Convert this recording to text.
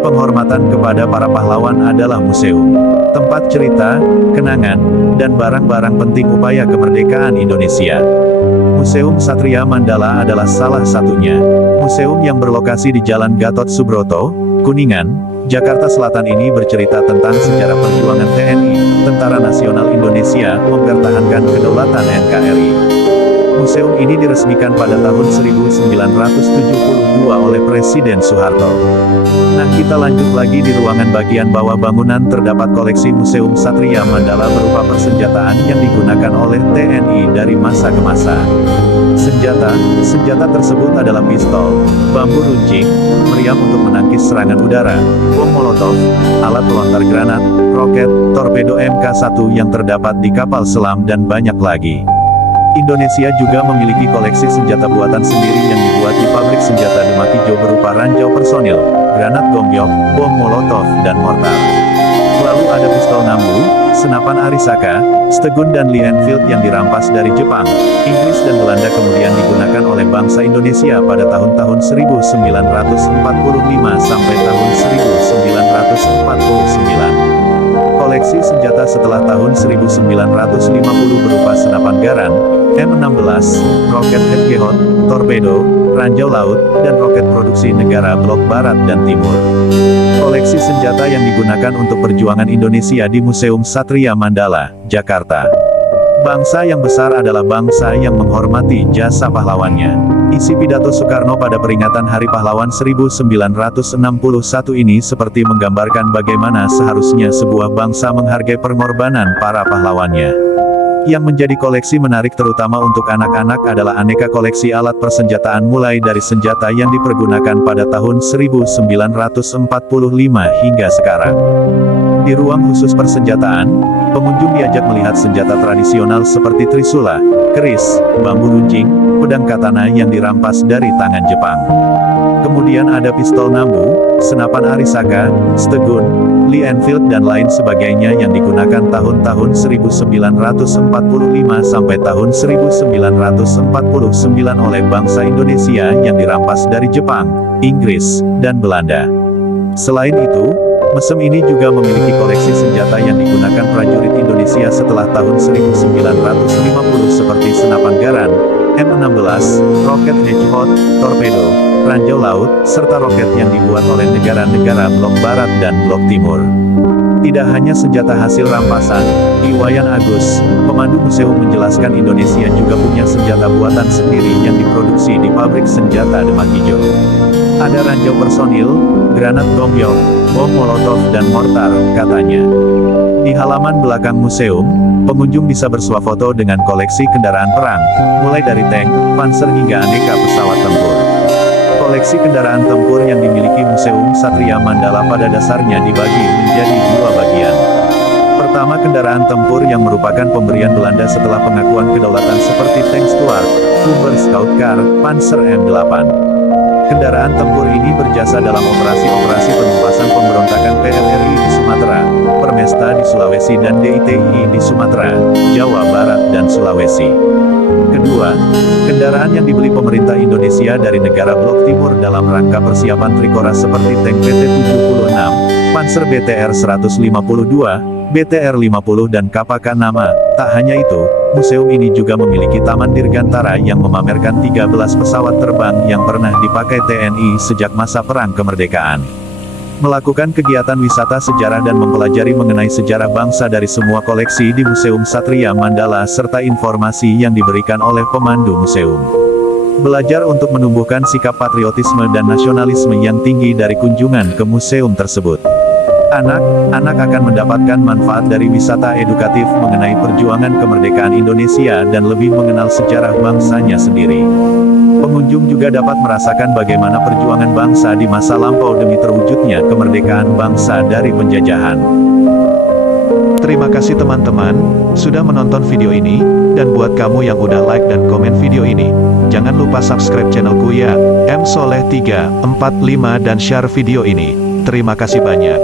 penghormatan kepada para pahlawan adalah museum. Tempat cerita, kenangan, dan barang-barang penting upaya kemerdekaan Indonesia. Museum Satria Mandala adalah salah satunya. Museum yang berlokasi di Jalan Gatot Subroto, Kuningan, Jakarta Selatan ini bercerita tentang sejarah perjuangan TNI, Tentara Nasional Indonesia, mempertahankan kedaulatan NKRI. Museum ini diresmikan pada tahun 1972 oleh Presiden Soeharto. Nah, kita lanjut lagi di ruangan bagian bawah bangunan terdapat koleksi Museum Satria Mandala berupa persenjataan yang digunakan oleh TNI dari masa ke masa. Senjata tersebut adalah pistol, bambu runcing, meriam untuk menangkis serangan udara, bom molotov, alat pelontar granat, roket, torpedo Mk1 yang terdapat di kapal selam dan banyak lagi. Indonesia juga memiliki koleksi senjata buatan sendiri yang dibuat di pabrik senjata Demak Ijo berupa ranjau personil, granat gombyok, bom molotov, dan mortar. Lalu ada pistol Nambu, senapan Arisaka, Stegun dan Lee Enfield yang dirampas dari Jepang, Inggris dan Belanda kemudian digunakan oleh bangsa Indonesia pada tahun-tahun 1945 sampai tahun 1949. Koleksi senjata setelah tahun 1950 berupa senapan Garand, M16, roket Hedgehog, torpedo, ranjau laut, dan roket produksi negara blok barat dan timur. Koleksi senjata yang digunakan untuk perjuangan Indonesia di Museum Satria Mandala, Jakarta. Bangsa yang besar adalah bangsa yang menghormati jasa pahlawannya. Isi pidato Soekarno pada peringatan Hari Pahlawan 1961 ini seperti menggambarkan bagaimana seharusnya sebuah bangsa menghargai pengorbanan para pahlawannya. Yang menjadi koleksi menarik terutama untuk anak-anak adalah aneka koleksi alat persenjataan mulai dari senjata yang dipergunakan pada tahun 1945 hingga sekarang. Di ruang khusus persenjataan, pengunjung diajak melihat senjata tradisional seperti trisula, keris, bambu runcing, pedang katana yang dirampas dari tangan Jepang. Kemudian ada pistol Nambu, senapan Arisaka, Stegun, Lee Enfield dan lain sebagainya yang digunakan tahun-tahun 1945 sampai tahun 1949 oleh bangsa Indonesia yang dirampas dari Jepang, Inggris, dan Belanda. Selain itu, museum ini juga memiliki koleksi senjata yang digunakan prajurit Indonesia setelah tahun 1950 seperti senapan Garand, M16, roket Hedgehog, torpedo, ranjau laut, serta roket yang dibuat oleh negara-negara blok barat dan blok timur. Tidak hanya senjata hasil rampasan, Iwayan Agus, pemandu museum menjelaskan Indonesia juga punya senjata buatan sendiri yang diproduksi di pabrik senjata Demak Ijo. Ada ranjau personil, granat gombyok, bom molotov dan mortar, katanya. Di halaman belakang museum, pengunjung bisa bersuah foto dengan koleksi kendaraan perang, mulai dari tank, panser hingga aneka pesawat tempur. Koleksi kendaraan tempur yang dimiliki Museum Satria Mandala pada dasarnya dibagi menjadi dua bagian. Pertama, kendaraan tempur yang merupakan pemberian Belanda setelah pengakuan kedaulatan seperti tank Stuart, Humber Scout Car, Panzer M8. Kendaraan tempur ini berjasa dalam operasi-operasi penumpasan pemberontakan PRRI di Sumatera, Permesta di Sulawesi dan DITI di Sumatera, Jawa Barat dan Sulawesi. Kedua, kendaraan yang dibeli pemerintah Indonesia dari negara Blok Timur dalam rangka persiapan Trikora seperti tank PT-76, Panzer BTR 152, BTR 50 dan Kapaka Nama. Tak hanya itu, museum ini juga memiliki Taman Dirgantara yang memamerkan 13 pesawat terbang yang pernah dipakai TNI sejak masa Perang Kemerdekaan. Melakukan kegiatan wisata sejarah dan mempelajari mengenai sejarah bangsa dari semua koleksi di Museum Satria Mandala serta informasi yang diberikan oleh pemandu museum. Belajar untuk menumbuhkan sikap patriotisme dan nasionalisme yang tinggi dari kunjungan ke museum tersebut. Anak-anak akan mendapatkan manfaat dari wisata edukatif mengenai perjuangan kemerdekaan Indonesia dan lebih mengenal sejarah bangsanya sendiri. Pengunjung juga dapat merasakan bagaimana perjuangan bangsa di masa lampau demi terwujudnya kemerdekaan bangsa dari penjajahan. Terima kasih teman-teman, sudah menonton video ini, dan buat kamu yang udah like dan komen video ini, jangan lupa subscribe channelku ya, M Soleh 345 dan share video ini. Terima kasih banyak.